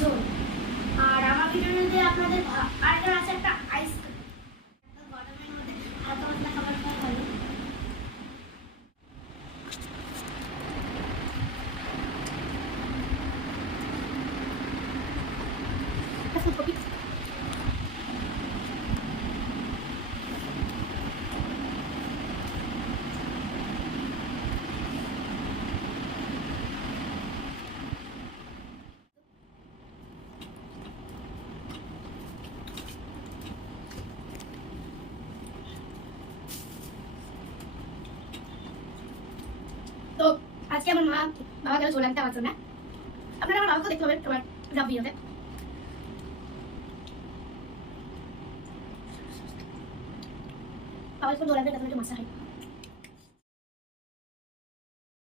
ঝোল। আর আমার ভিডিওতে আপনাদের আরেকটা আছে একটা আইসক্রিম। গরমের মধ্যে হালকা পাতলা খাবার খাওয়া ভালো। ফুলকপি তো আজকে আমার বাবা গেল চলে আনতে আমার জন্য। আপনারা আমার বাবাকে দেখতে পাবেন তোমার জব ভিডিওতে। বাবা একটু দৌড়াতে একটু মাছ খাই।